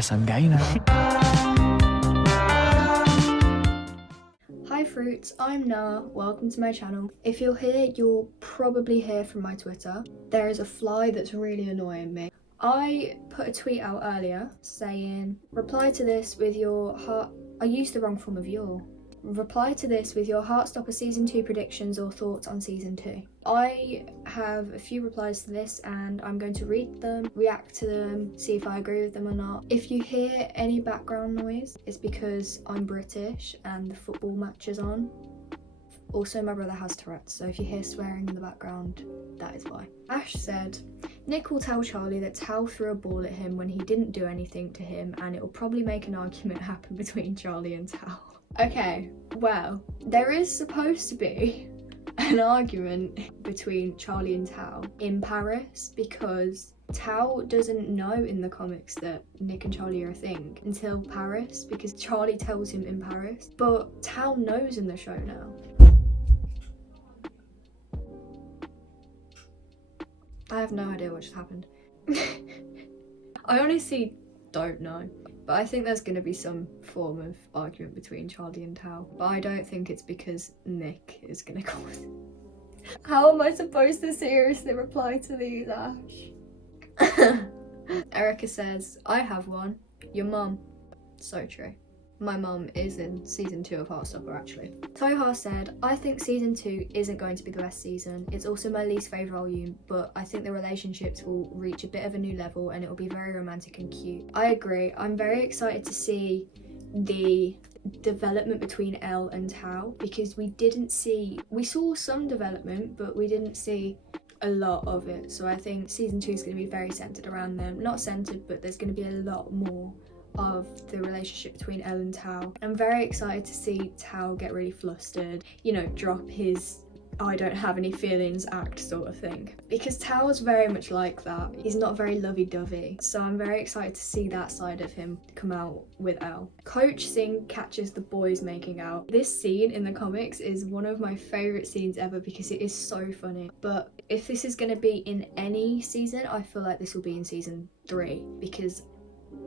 guess I'm gay now. Hi fruits, I'm Na, welcome to my channel. If you're here, you'll probably hear from my Twitter. There is a fly that's really annoying me. I put a tweet out earlier saying, reply to this with your heart... I used the wrong form of your. Reply to this with your Heartstopper Season 2 predictions or thoughts on Season 2. I have a few replies to this and I'm going to read them, react to them, see if I agree with them or not. If you hear any background noise, it's because I'm British and the football match is on. Also, my brother has Tourette's, so if you hear swearing in the background, that is why. Ash said, Nick will tell Charlie that Tao threw a ball at him when he didn't do anything to him, and it will probably make an argument happen between Charlie and Tao. Okay, well, there is supposed to be an argument between Charlie and Tao in Paris because Tao doesn't know in the comics that Nick and Charlie are a thing until Paris because Charlie tells him in Paris, but Tao knows in the show now. I have no idea what just happened. I honestly don't know. But I think there's going to be some form of argument between Charlie and Tao. But I don't think it's because Nick is going to cause it. How am I supposed to seriously reply to these, Ash? Erica says, I have one. Your mum. So true. My mum is in season 2 of Heartstopper actually. Toha said, I think season 2 isn't going to be the best season. It's also my least favourite volume, but I think the relationships will reach a bit of a new level and it will be very romantic and cute. I agree. I'm very excited to see the development between Elle and Tao because we saw some development, but we didn't see a lot of it. So I think season 2 is going to be very centred around them. Not centred, but there's going to be a lot more of the relationship between Elle and Tao. I'm very excited to see Tao get really flustered, you know, drop his I don't have any feelings act sort of thing. Because Tao's very much like that. He's not very lovey-dovey. So I'm very excited to see that side of him come out with Elle. Coach Singh catches the boys making out. This scene in the comics is one of my favourite scenes ever because it is so funny. But if this is going to be in any season, I feel like this will be in season 3 because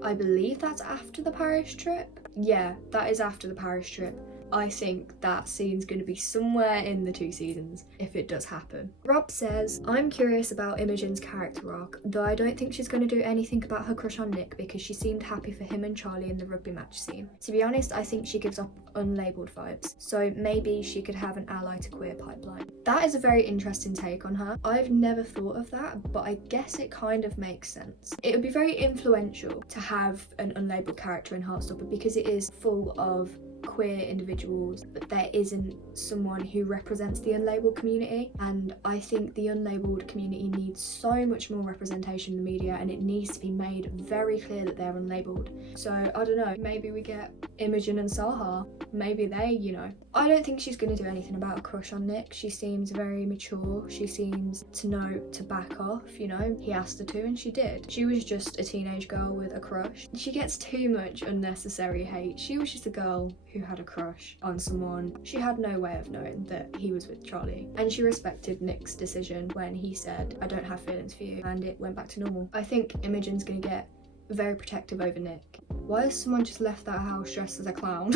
I believe that's after the Paris trip. Yeah, that is after the Paris trip. I think that scene's going to be somewhere in the 2 seasons, if it does happen. Rob says, I'm curious about Imogen's character arc, though I don't think she's going to do anything about her crush on Nick because she seemed happy for him and Charlie in the rugby match scene. To be honest, I think she gives off unlabelled vibes, so maybe she could have an ally to queer pipeline. That is a very interesting take on her. I've never thought of that, but I guess it kind of makes sense. It would be very influential to have an unlabelled character in Heartstopper because it is full of queer individuals, but there isn't someone who represents the unlabelled community, and I think the unlabelled community needs so much more representation in the media, and it needs to be made very clear that they're unlabelled. So I don't know, maybe we get Imogen and Saha, maybe they, you know. I don't think she's going to do anything about a crush on Nick. She seems very mature, she seems to know to back off, you know. He asked her to and she did. She was just a teenage girl with a crush. She gets too much unnecessary hate. She was just a girl who had a crush on someone. She had no way of knowing that he was with Charlie, and she respected Nick's decision when he said, I don't have feelings for you, and it went back to normal. I think Imogen's gonna get very protective over Nick. Why has someone just left that house dressed as a clown?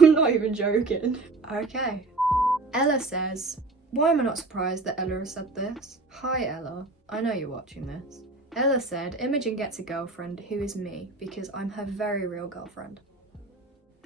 I'm not even joking. Okay. Ella says, why am I not surprised that Ella has said this? Hi Ella, I know you're watching this. Ella said, Imogen gets a girlfriend who is me because I'm her very real girlfriend.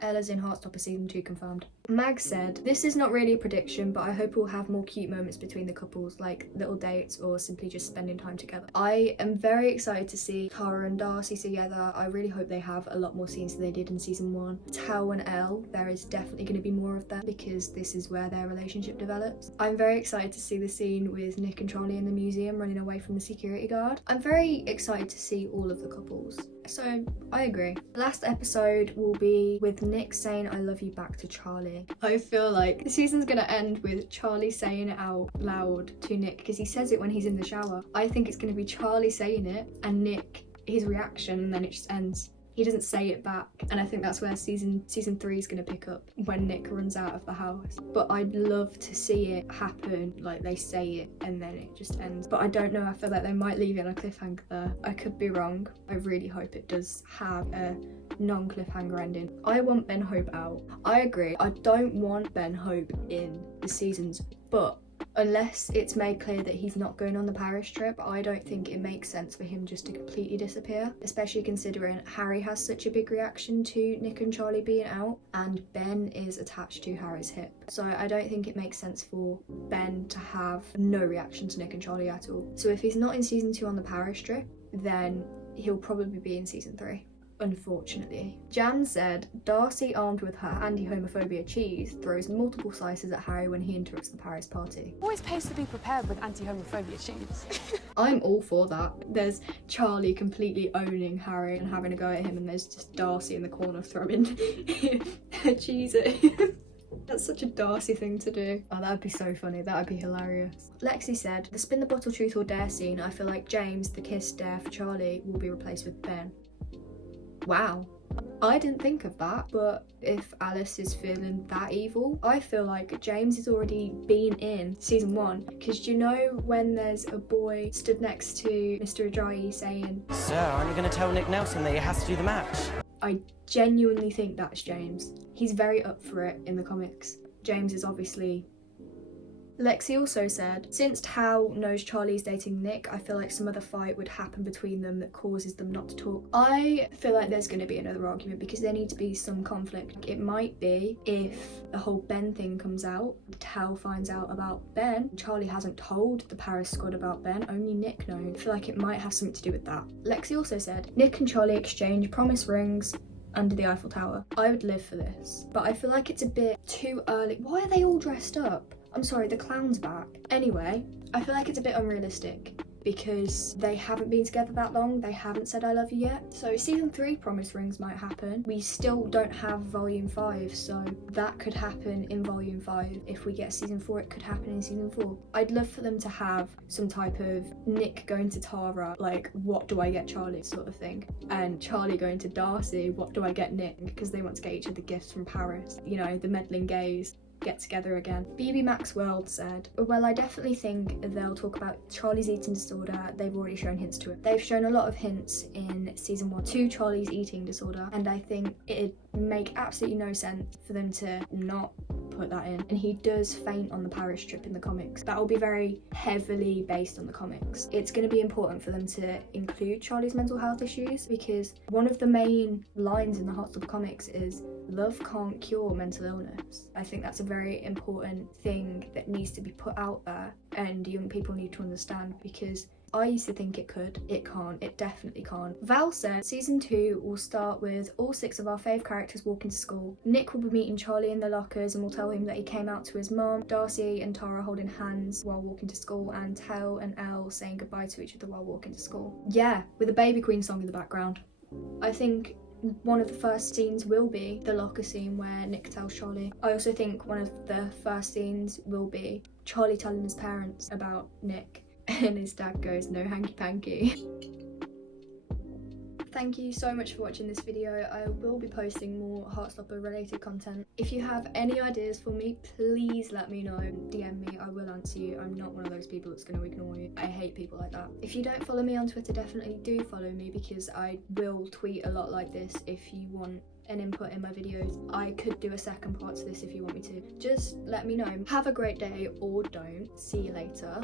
Ella's in Heartstopper season 2 confirmed. Mag said, this is not really a prediction, but I hope we'll have more cute moments between the couples, like little dates or simply just spending time together. I am very excited to see Cara and Darcy together. I really hope they have a lot more scenes than they did in season 1. Tao and Elle, there is definitely going to be more of them because this is where their relationship develops. I'm very excited to see the scene with Nick and Charlie in the museum running away from the security guard. I'm very excited to see all of the couples. So I agree. Last episode will be with Nick saying I love you back to Charlie. I feel like the season's gonna end with Charlie saying it out loud to Nick because he says it when he's in the shower. I think it's gonna be Charlie saying it and Nick, his reaction, and then it just ends. He doesn't say it back, and I think that's where season 3 is going to pick up, when Nick runs out of the house. But I'd love to see it happen, like they say it and then it just ends. But I don't know, I feel like they might leave it on a cliffhanger there. I could be wrong. I really hope it does have a non-cliffhanger ending. I want Ben Hope out. I agree, I don't want Ben Hope in the seasons, but unless it's made clear that he's not going on the Paris trip, I don't think it makes sense for him just to completely disappear, especially considering Harry has such a big reaction to Nick and Charlie being out, and Ben is attached to Harry's hip. So I don't think it makes sense for Ben to have no reaction to Nick and Charlie at all. So if he's not in season 2 on the Paris trip, then he'll probably be in season 3. Unfortunately. Jan said, Darcy, armed with her anti-homophobia cheese, throws multiple slices at Harry when he interrupts the Paris party. Always pays to be prepared with anti-homophobia cheese. I'm all for that. There's Charlie completely owning Harry and having a go at him, and there's just Darcy in the corner throwing cheese at him. That's such a Darcy thing to do. Oh, that'd be so funny. That'd be hilarious. Lexi said, the spin the bottle truth or dare scene, I feel like James, the kiss dare for Charlie, will be replaced with Ben. Wow, I didn't think of that, but if Alice is feeling that evil, I feel like James has already been in season 1, because you know when there's a boy stood next to Mr. Ajayi saying, Sir, aren't you going to tell Nick Nelson that he has to do the match? I genuinely think that's James. He's very up for it in the comics. James is obviously... Lexi also said, since Tao knows Charlie's dating Nick, I feel like some other fight would happen between them that causes them not to talk. I feel like there's going to be another argument because there needs to be some conflict. It might be if the whole Ben thing comes out, Tao finds out about Ben. Charlie hasn't told the Paris squad about Ben, only Nick knows. I feel like it might have something to do with that. Lexi also said, Nick and Charlie exchange promise rings under the Eiffel Tower. I would live for this, but I feel like it's a bit too early. Why are they all dressed up? I'm sorry, the clown's back. Anyway, I feel like it's a bit unrealistic because they haven't been together that long. They haven't said I love you yet. So season 3 promise rings might happen. We still don't have volume 5, so that could happen in volume 5. If we get season 4, it could happen in season 4. I'd love for them to have some type of Nick going to Tara, like, what do I get Charlie sort of thing, and Charlie going to Darcy, what do I get Nick, because they want to get each other gifts from Paris. You know, the meddling gays get together again. BB Maxwell said, well, I definitely think they'll talk about Charlie's eating disorder. They've already shown hints to it. They've shown a lot of hints in season 1 to Charlie's eating disorder, and I think it'd make absolutely no sense for them to not put that in. And he does faint on the Paris trip in the comics. That will be very heavily based on the comics. It's going to be important for them to include Charlie's mental health issues, because one of the main lines in the Heartstopper comics is love can't cure mental illness. I think that's a very important thing that needs to be put out there, and young people need to understand, because I used to think it could. It can't. It definitely can't. Val said, season 2 will start with all 6 of our fave characters walking to school. Nick will be meeting Charlie in the lockers and will tell him that he came out to his mom. Darcy and Tara holding hands while walking to school, and Tao and Elle saying goodbye to each other while walking to school. Yeah, with a Baby Queen song in the background. I think one of the first scenes will be the locker scene where Nick tells Charlie. I also think one of the first scenes will be Charlie telling his parents about Nick, and his dad goes, no hanky panky. Thank you so much for watching this video. I will be posting more Heartstopper related content. If you have any ideas for me, please let me know. DM me, I will answer you. I'm not one of those people that's going to ignore you. I hate people like that. If you don't follow me on Twitter, definitely do follow me, because I will tweet a lot like this if you want an input in my videos. I could do a second part to this if you want me to. Just let me know. Have a great day, or don't. See you later.